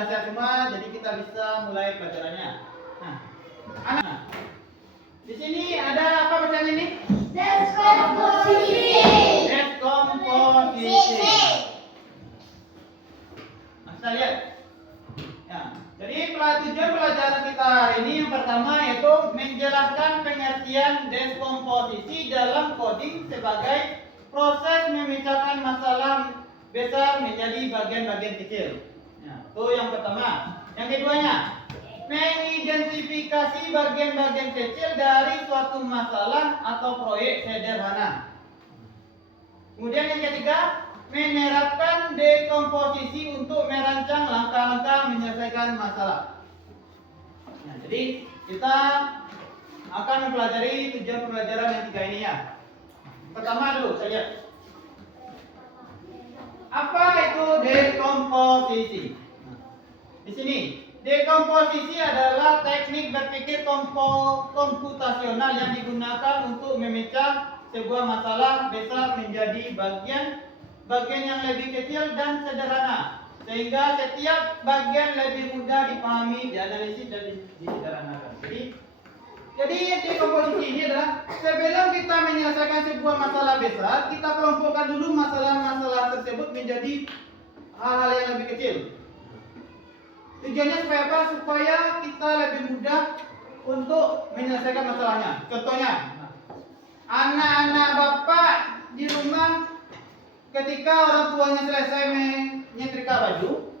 sudah siap semua, jadi kita bisa mulai pelajarannya. Nah, anak, di sini ada apa bacaan ini? Deskomposisi. Deskomposisi. Nah, kita lihat. Ya, jadi tujuan pelajaran kita hari ini yang pertama yaitu menjelaskan pengertian deskomposisi dalam coding sebagai proses memecahkan masalah besar menjadi bagian-bagian kecil. Nah, itu yang pertama. Yang keduanya, mengidentifikasi bagian-bagian kecil dari suatu masalah atau proyek sederhana. Kemudian yang ketiga, menerapkan dekomposisi untuk merancang langkah-langkah menyelesaikan masalah. Nah, jadi kita akan mempelajari tujuan pelajaran yang tiga ini ya. Pertama dulu saja. Apa itu dekomposisi? Di sini, dekomposisi adalah teknik berpikir komputasional yang digunakan untuk memecah sebuah masalah besar menjadi bagian yang lebih kecil dan sederhana, sehingga setiap bagian lebih mudah dipahami, dianalisis dan disederhanakan. Jadi dekomposisi ini adalah sebelum kita menyelesaikan sebuah masalah besar, kita kelompokkan dulu masalah-masalah tersebut menjadi hal-hal yang lebih kecil. Tujuannya supaya apa? Supaya kita lebih mudah untuk menyelesaikan masalahnya. Contohnya, anak-anak bapak di rumah ketika orang tuanya selesai menyetrika baju,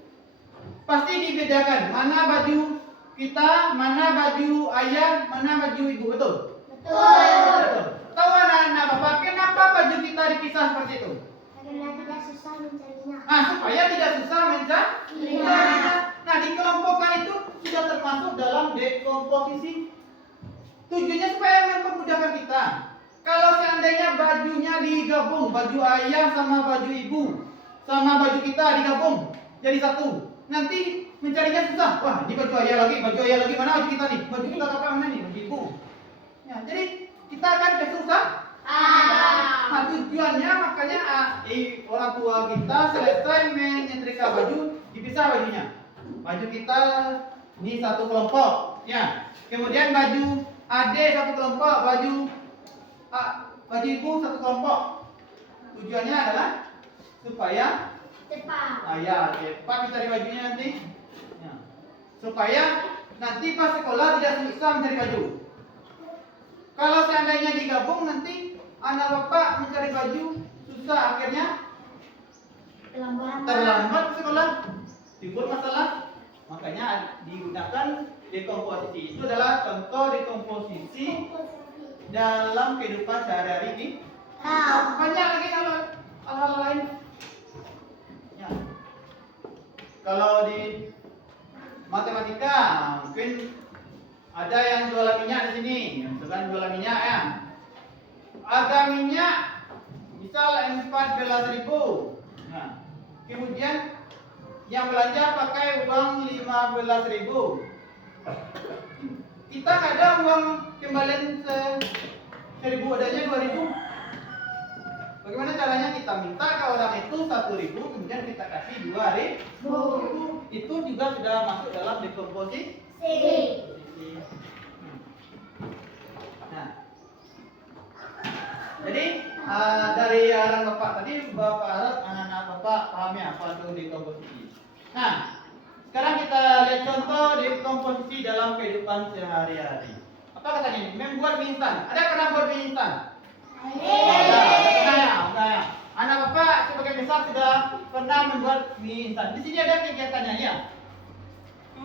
pasti dibedakan mana baju kita, mana baju ayah, mana baju ibu, betul? Betul. Tahu anak-anak bapak kenapa baju kita dipisah seperti itu? Karena tidak susah mencarinya. Supaya tidak susah mencarinya. Nah, dikelompokkan itu sudah termasuk dalam dekomposisi. Tujuannya supaya mempermudahkan kita. Kalau seandainya bajunya digabung, baju ayah sama baju ibu, sama baju kita digabung jadi satu, nanti mencarinya susah. Wah, ini baju ayah lagi, mana baju kita nih? Baju kita kakak mana nih? Baju ibu. Ya, jadi kita akan kesusah. Nah, tujuannya makanya orang tua kita selesai menyetrika baju, dipisah bajunya. Baju kita ini satu kelompok, ya. Kemudian baju adik satu kelompok, baju ibu satu kelompok. Tujuannya adalah supaya cepat mencari bajunya nanti. Ya. Supaya nanti pas sekolah tidak susah mencari baju. Kalau seandainya digabung nanti anak bapak mencari baju susah, akhirnya terlambat sekolah, timbul masalah. Makanya digunakan dekomposisi. Itu adalah contoh dekomposisi dalam kehidupan sehari-hari ini. Banyak lagi hal-hal lain. Ya. Kalau di matematika mungkin ada yang jualan minyak di sini, misalkan jualan minyak ya. Harga minyak misal 14.000. Nah, kemudian yang belanja pakai uang 15.000. Kita ada uang kembalian 1.000, adanya 2.000. Bagaimana caranya? Kita minta ke orang itu 1.000, kemudian kita kasih 2.000. Itu juga sudah masuk dalam dekomposisi. Nah, jadi dari arahan bapak tadi, bapak harap anak-anak bapak paham ya apa itu dekomposisi. Nah, sekarang kita lihat contoh dekomposisi dalam kehidupan sehari-hari. Apa katanya ini? Membuat mie instan. Ada pernah buat mie instan? Ada ya. Anak bapak sebagai besar sudah pernah membuat mie instan. Di sini ada kegiatannya ya.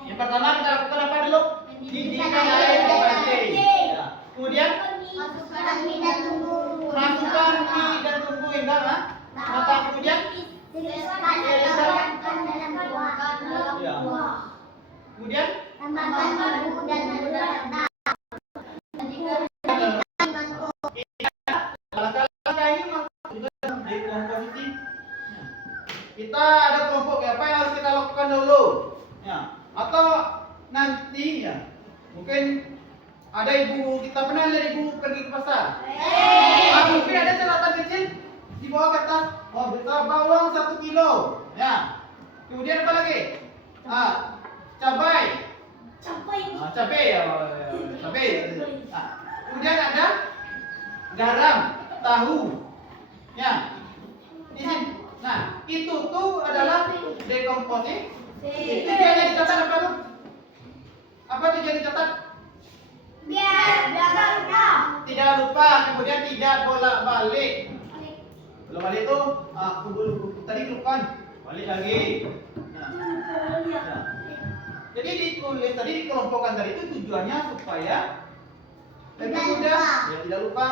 Yang pertama kita lakukan apa dulu? Didihkan air mendidih. Ya. Kemudian masukkan mie dan tunggu hingga matang. Kemudian Tiriskan dalam kuah. Kemudian Tambahkan bumbu dan gula. Langkah-langkah ini masuk juga dalam dekomposisi. Kita ada kelompok apa yang harus kita lakukan dulu, ya. Atau nanti ya, mungkin ada ibu, kita pernah lihat ibu pergi ke pasar. Mungkin ada catatan kecil di bawah kertas, betul bawang 1 kilo, ya. Kemudian apa lagi? Cabai. Capai. Cabai ya, cabai. Kemudian ada garam, tahu. Ya. Di sini. Nah, itu tuh adalah dekomposisi. Itu tujuannya dicatat apa tuh? Apa tujuan dicatat? Biar lupa. Tidak lupa, kemudian tidak bolak-balik. Bolak-balik itu tadi lupa, balik lagi. Nah. Jadi ditulis tadi dikelompokkan tadi itu tujuannya supaya lebih mudah, ya tidak lupa,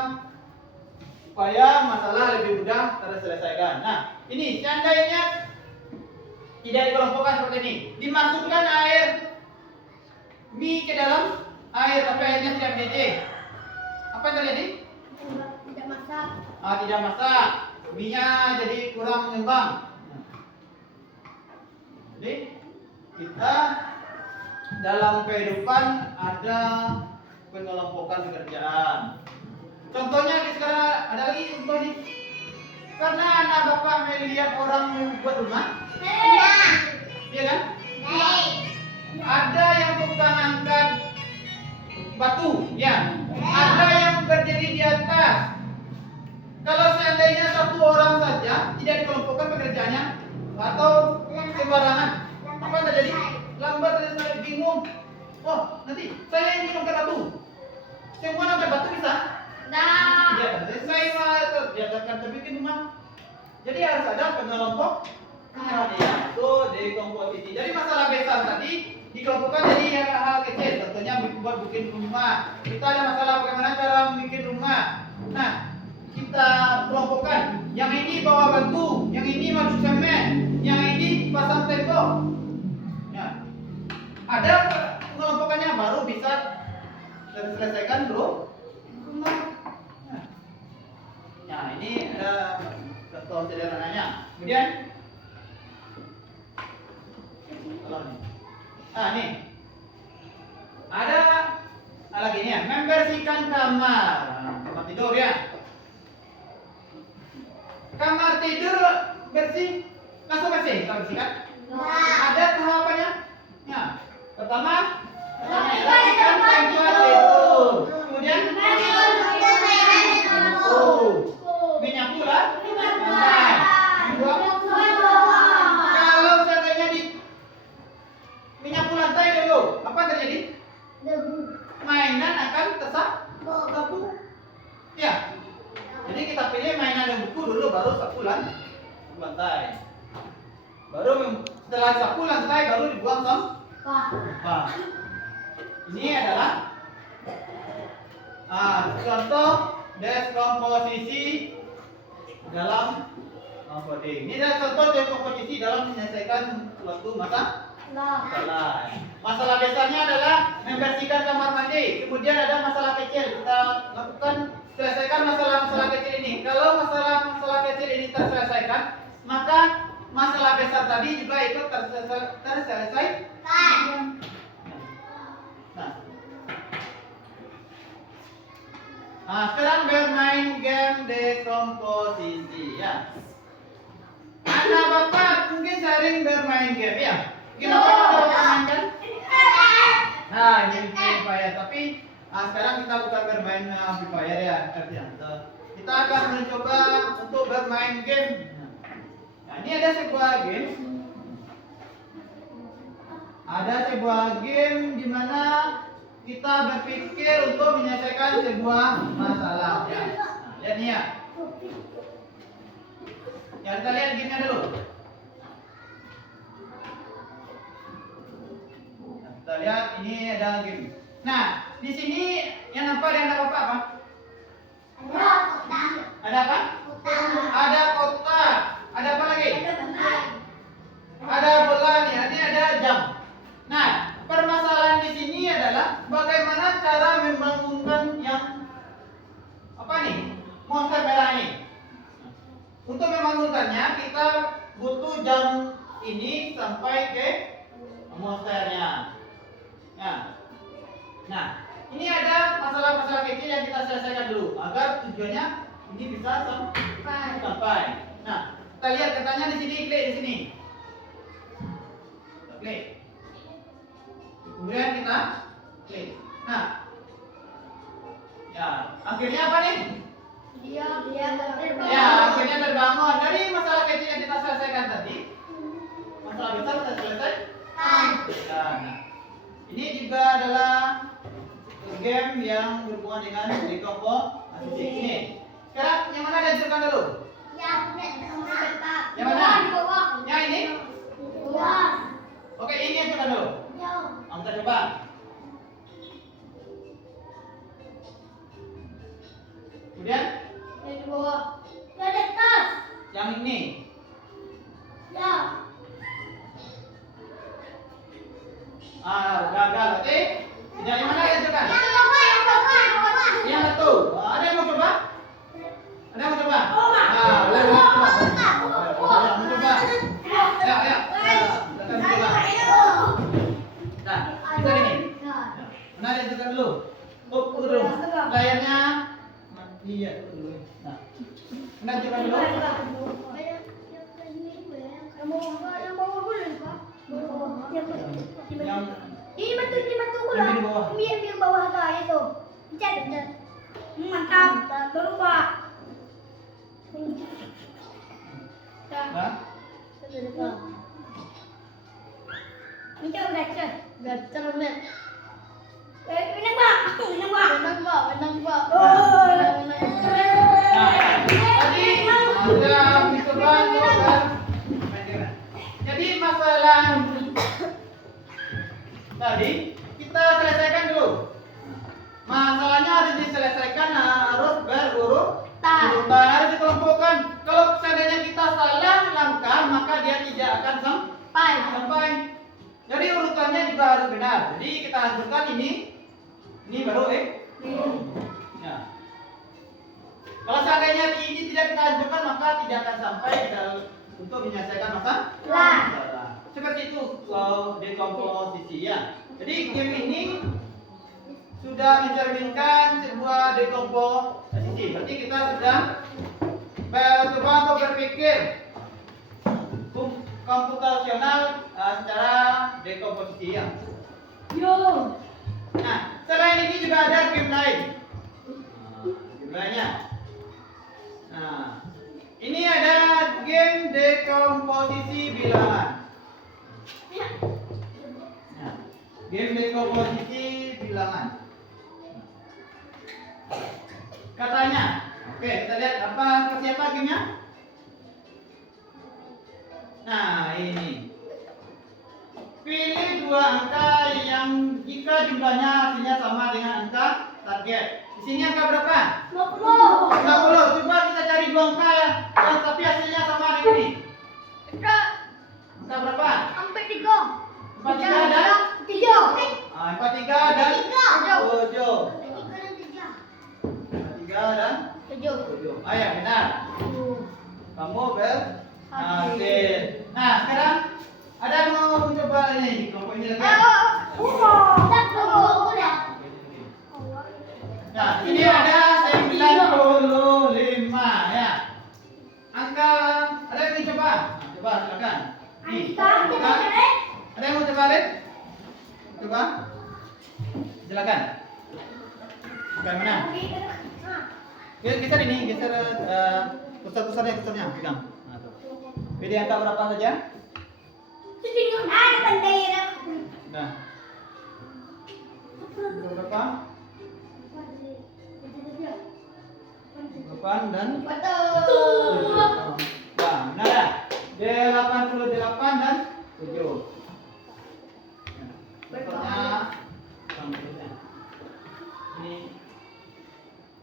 supaya masalah lebih mudah terselesaikan. Nah, ini seandainya tidak dikelompokkan seperti ini, dimasukkan air mie ke dalam air tapi airnya tidak mendidih, apa yang terjadi? Tidak masak. Tidak masak, mie-nya jadi kurang mengembang. Jadi kita dalam kehidupan ada pengelompokan pekerjaan. Contohnya sekarang ada lagi contoh nih. Karena anak bapak melihat orang membuat rumah, iya kan? Ada yang tukang angkat batu, ya. Ada yang berdiri di atas. Kalau seandainya satu orang saja tidak dikelompokkan pekerjaannya atau sembarangan, apa yang terjadi? Lambat dan saya bingung. Oh, nanti saya yang angkat batu. Semua angkat batu bisa? Tidak, saya biasakan terbikin rumah. Jadi harus ada pengelompok. Itu dekomposisi. Jadi masalah besar tadi dikelompokkan jadi hal kecil. Contohnya buat bikin rumah. Kita ada masalah bagaimana cara bikin rumah. Nah, kita kelompokkan. Yang ini bawa batu, yang ini masuk semen, yang ini pasang tembok. Ya. Ada pengelompokannya baru bisa terselesaikan, bro. Nah, ini ada contoh sederhananya. Kemudian nih. Ada lagi nih ya, membersihkan kamar. Kamar tidur ya. Kamar tidur bersih, langsung bersih, kita bersihkan. Ada tahapannya. Ya. Pertama, bersihkan tempat tidur. Kemudian menyapu lah. Kalau seandainya di menyapu lantai dulu, apa terjadi? Mainan akan tersapu. Ya. Jadi kita pilih mainan yang beku dulu, baru sapu lantai. Baru setelah sapu lantai baru dibuang sampah. Ini adalah contoh dekomposisi dalam coding. Ini adalah contoh dekomposisi dalam menyelesaikan suatu masalah. Masalah besarnya adalah membersihkan kamar mandi. Kemudian ada masalah kecil. Kita lakukan selesaikan masalah-masalah kecil ini. Kalau masalah-masalah kecil ini terselesaikan, maka masalah besar tadi juga ikut terselesaikan. Sekarang bermain game dekomposisi ya. Anak bapak mungkin sering bermain game ya. Gimana kalau mainkan? Nah, ini Free Fire. Tapi sekarang kita bukan bermain Free Fire ya. Kita akan mencoba untuk bermain game. Nah, ini ada sebuah game. Ada sebuah game di mana kita berpikir untuk menyelesaikan sebuah masalah. Ya. Nah, lihat nih ya. Ya, kita lihat gamenya dulu. Nah, kita lihat ini ada game. Nah, di sini yang nampak di anak bapak apa? Ada apa? Ada kotak. Ada apa lagi? Ada bola nih. Ini ada jam. Nah, permasalahan di sini adalah bagaimana cara membangunkan yang apa nih? Monster merah ini. Untuk membangunkannya kita butuh jam ini sampai ke monsternya. Nah, ini ada masalah-masalah kecil yang kita selesaikan dulu agar tujuannya ini bisa sampai. Nah, kita lihat katanya di sini, klik di sini. Kita klik. Kemudian kita klik. Nah, ya akhirnya apa nih? Dia terbang. Ya, akhirnya terbangun. Dari masalah kecil yang kita selesaikan tadi, masalah besar kita selesai. Nah, ini juga adalah game yang berhubungan dengan dekomposisi. Ini. Sekarang yang mana dihancurkan dulu? Yang mana? di bawah. Yang ini? Bawah. Oke, ini hancurkan dulu. Jauh. Kita coba. Kemudian Yang di bawah. Yang di atas. yang ini. Ya. Gagal. Oke. Yang mana dihancurkan? Yang bawah, yang bawah, yang bawah. Yang betul. Ada yang mau coba? Ada yang mau coba? Boleh Oh, coba. oh, Ya, mau coba. Ya, ya. Kita coba. Nah, kita ini. Mana dihancurkan dulu? Oh, dulu. Layarnya mati ya dulu. Nah, mana dihancurkan dulu? Yang Ini bantu ko Yang lang. di bawah. Yang bawah ka itu. Diyan. Mantap. Berubah. Hah? Ini udah gacer. Gacer nih. Menang ba? Menang ba? Oh. Nah, tadi sudah dicoba untuk jadi masalah tadi kita selesaikan dulu. Masalahnya harus diselesaikan harus berurutan. Harus dikelompokkan. Kalau seandainya kita salah langkah maka dia tidak akan sampai. Jadi urutannya juga harus benar. Jadi kita hancurkan ini baru Ya. Kalau seandainya ini tidak kita hancurkan maka tidak akan sampai untuk menyelesaikan masalah. Seperti itu dekomposisi ya. Jadi game ini sudah mencerminkan sebuah dekomposisi. Berarti kita sudah mencoba untuk berpikir komputasional secara dekomposisi ya. Yo. Nah, selain ini juga ada game lain. Game lainnya. Nah, ini ada game dekomposisi bilangan. Nah, game dekomposisi bilangan. Katanya, oke kita lihat apa seperti apa gamenya. Nah ini. Pilih dua angka yang jika jumlahnya hasilnya sama dengan angka target. Di sini angka berapa? 50. 50. Coba kita cari dua angka yang tapi hasilnya sama dengan ini. Angka berapa? Sampai 3. 43 dan 43 dan 7. 43 dan 7. Ayo benar. Kamu berhasil. Nah sekarang ada yang mau mencoba ini kelompok ini lagi? Nah ini ada 95 ya. Angka ada yang mau coba? Nah, coba silakan. Nih, coba. Ada yang mau coba lihat? Coba. Silakan. Bukan mana? Geser ini, geser pusat-pusatnya pegang. Nah, tuh. Pilih angka berapa saja? Nah. Berapa? 8 dan 7. Nah, benar ya? 88 dan 7. Contohnya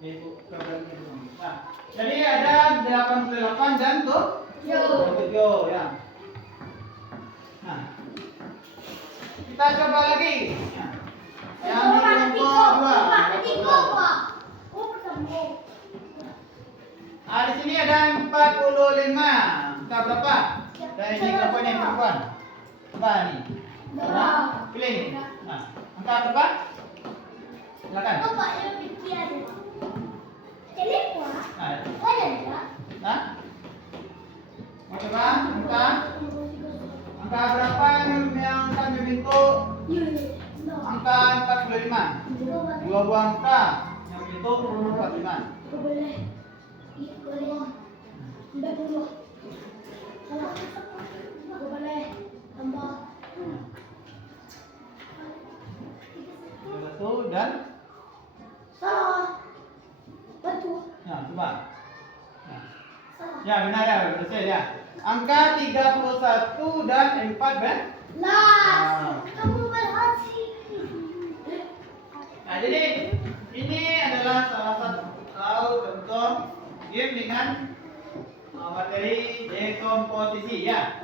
ini program ini. Nah, jadi ada 88 dan 7 ya. Nah, kita coba lagi. Yang di kelompok 2. Di sini ada 45. Angka berapa? Dari ini kelompok ini perempuan. Coba nih. Pilih nih. Nah, angka berapa? Silakan. Nah, mau coba angka berapa yang akan membentuk angka 45. Dua buah angka yang itu 45. Boleh. Iya, boleh. 40. Salah. Boleh. Tambah. Satu dan Salah. Betul. ya coba. Nah. Salah. Ya benar ya, selesai ya. Angka 31 dan 4 Ben. Lah, kamu berhasil. Nah, jadi ini adalah salah satu contoh game dengan materi dekomposisi ya.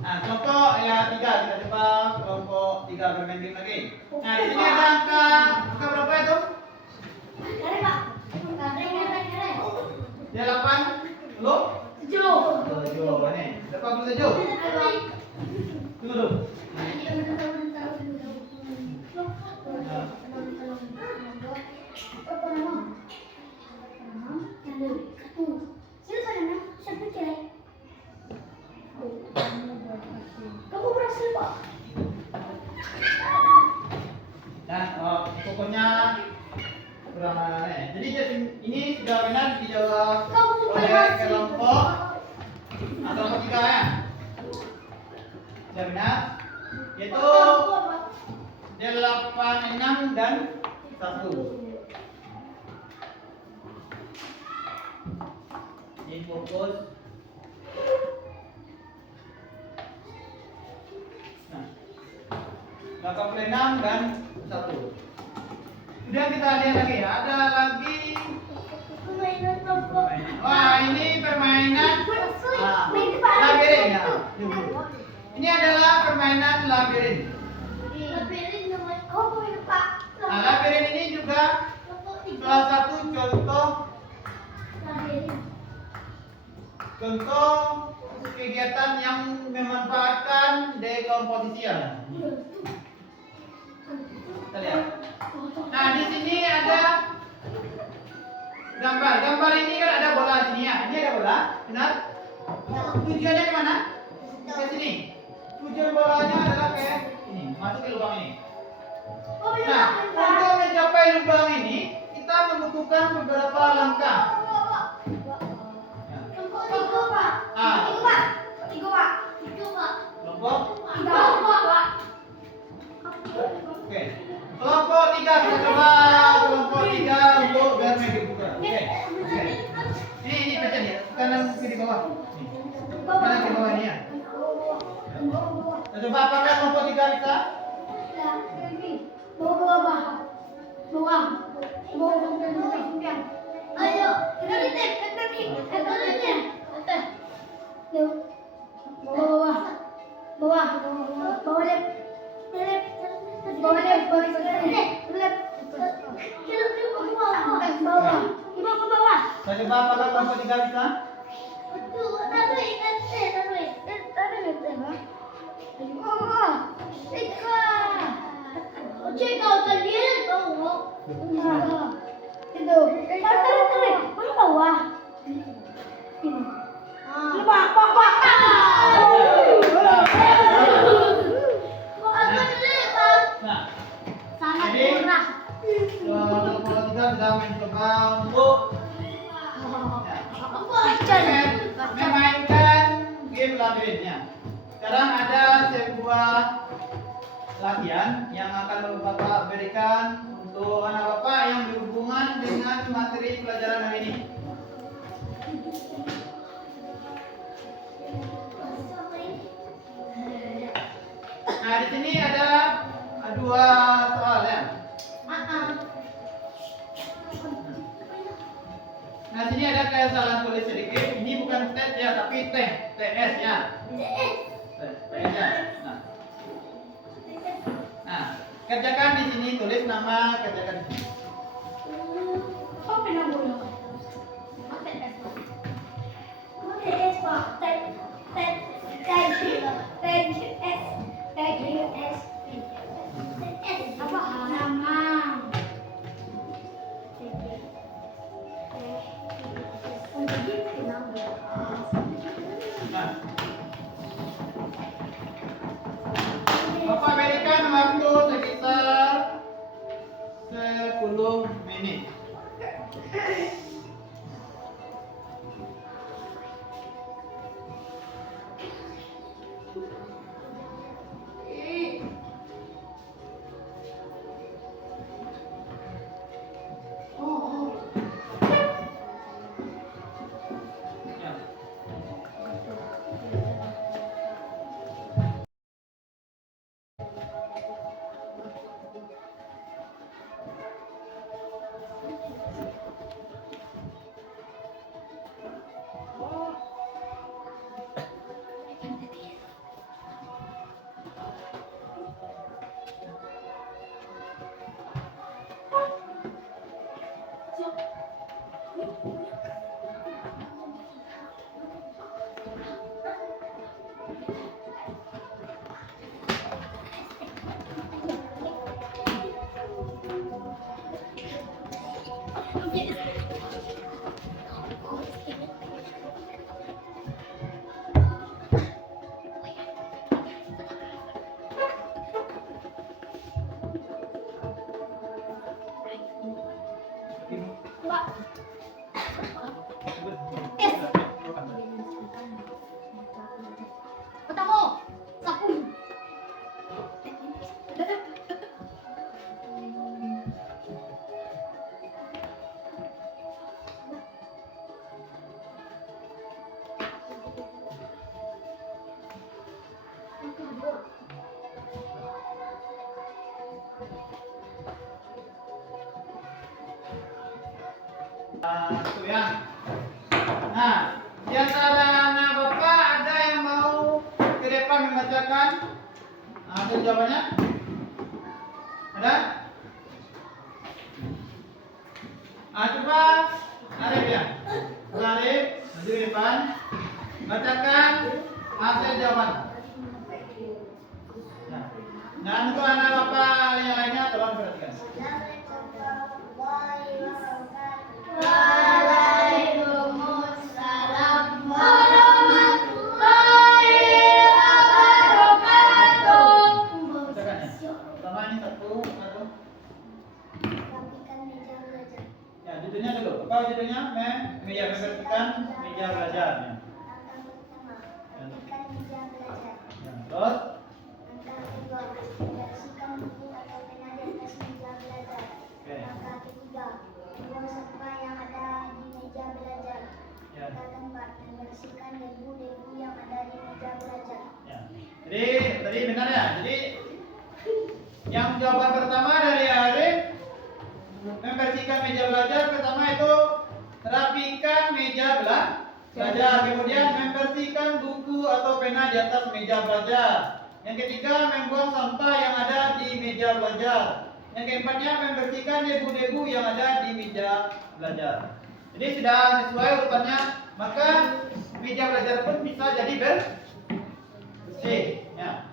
Nah, contoh ya 3 kita coba kelompok 3 bermain game lagi. Nah, di sini ada angka berapa itu? Kare, Pak. Kare. 80 7 ini. 87. Tunggu dulu. Kamu berhasil, Pak. Nah, pokoknya kurang aneh. Jadi ini sudah benar dijawab Kamu oleh berhasil. kelompok atau ketiga ya. Sudah benar. Yaitu 86 dan 1. Ini fokus. Nah, 86 dan 1. Kemudian kita lihat lagi, ada lagi. Wah, ini permainan labirin ya. Ini adalah permainan labirin. Nah, labirin ini juga salah satu contoh kegiatan yang memanfaatkan dekomposisian. Kita lihat. Nah, di sini ada gambar. Gambar ini kan ada bola di sini ya. Ini ada bola, benar? Tujuannya kemana? Ke sini. Tujuan bolanya adalah kayak ini, masuk ke lubang ini. Nah, untuk mencapai lubang ini, kita membutuhkan beberapa langkah. Kelompok. Oke. Kelompok 3 kita coba kelompok 3 untuk biar mereka buka. Oke. Ini pencet ya. Kanan ke di bawah. Nih. Kanan ke bawah ini ya. Kita coba apakah kelompok 3 bisa? Ayo, Kita coba apakah kelompok 3 bisa? Nah, kelompok 3 sudah mencoba untuk memainkan game labirinnya. Sekarang ada sebuah latihan yang akan Bapak berikan untuk anak Bapak yang berhubungan dengan materi pelajaran hari ini. Nah, di sini ada dua soal ya. Nah, sini ada kesalahan tulis sedikit. Ini bukan tes ya, tapi TS ya. TS ya. Nah, kerjakan di sini, tulis nama, kerjakan di sini. Nah, Bapak berikan Itu ya. Nah, di antara anak Bapak ada yang mau ke depan membacakan hasil jawabannya? Ada? Coba Arif ya. Arif, maju ke depan. Bacakan hasil jawaban. Nah, untuk anak Bapak yang lainnya tolong perhatikan. Waalaikumsalam warahmatullahi wabarakatuh. Bacakan ya. Pertama ini satu. Rapikan meja belajar. Ya, judulnya dulu. Apa judulnya? Meja membersihkan meja belajar. Ya. Langkah pertama, rapikan meja belajar. Ya. Terus, Langkah kedua, bersihkan buku atau pena di atas meja belajar. Oke. Langkah ketiga, buang sampah yang ada di meja belajar. Ya. Langkah keempat, membersihkan debu-debu yang ada di meja belajar. ya. Jadi, tadi benar ya. Jadi, yang jawaban pertama dari Arif membersihkan meja belajar pertama itu rapikan meja belajar. Kemudian membersihkan buku atau pena di atas meja belajar. Yang ketiga membuang sampah yang ada di meja belajar. Yang keempatnya membersihkan debu-debu yang ada di meja belajar. Jadi sudah sesuai urutannya, maka meja belajar pun bisa jadi bersih. Ya.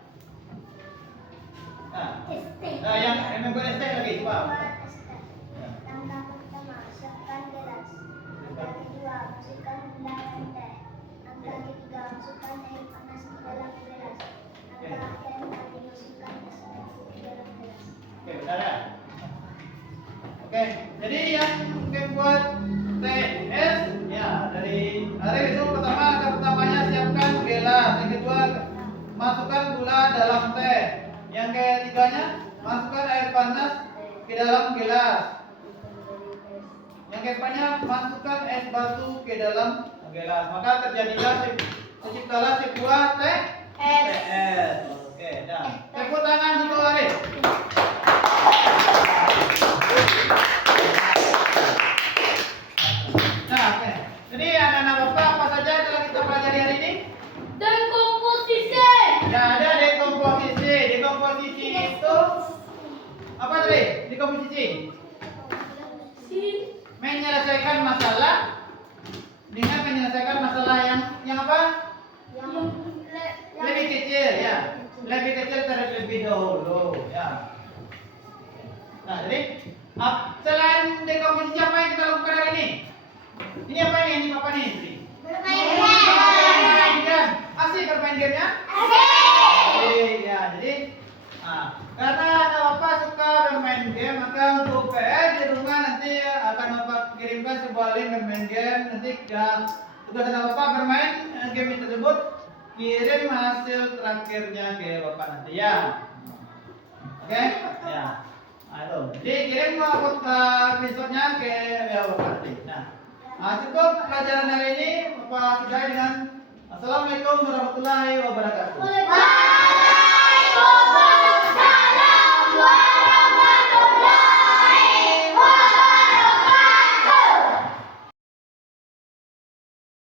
Nah, yang membuat ST lagi coba. Ya. Langkah pertama, siapkan gelas. Langkah kedua, masukkan gula lantai. Langkah ketiga, masukkan air panas ke dalam gelas. Langkah keempat, dimasukkan es batu ke dalam gelas. Oke, benar ya? Oke, jadi yang membuat TS ya dari Arif itu pertama, langkah pertamanya siapkan gelas. Yang kedua, masukkan gula dalam teh. Yang ketiganya, masukkan air panas ke dalam gelas. Yang keempatnya, masukkan es batu ke dalam gelas. Maka terciptalah sebuah TS. Oke, dah. Tepuk tangan untuk Arif. Nah, oke. Jadi anak-anak Bapak apa saja telah kita pelajari hari ini? Dekomposisi. Ya, ada dekomposisi. Dekomposisi itu apa tadi? Dekomposisi menyelesaikan masalah dengan menyelesaikan masalah yang apa? Lebih kecil ya. Lebih kecil terlebih dahulu ya. Nah, jadi selain dekomposisi apa yang kita lakukan hari ini? Ini apa nih? Ini apa nih? Bermain game. Asik bermain gamenya? Asik. Ya, jadi karena anak Bapak suka bermain game, maka untuk PR di rumah nanti akan Bapak kirimkan sebuah link bermain game. Nanti tugas anak Bapak bermain game tersebut, kirim hasil terakhirnya ke Bapak nanti ya. Oke? Ya. Nah, itu. Jadi kirim episode-nya ke Bapak nanti. Nah, cukup pelajaran hari ini. Bapak sudahi dengan Assalamualaikum warahmatullahi wabarakatuh.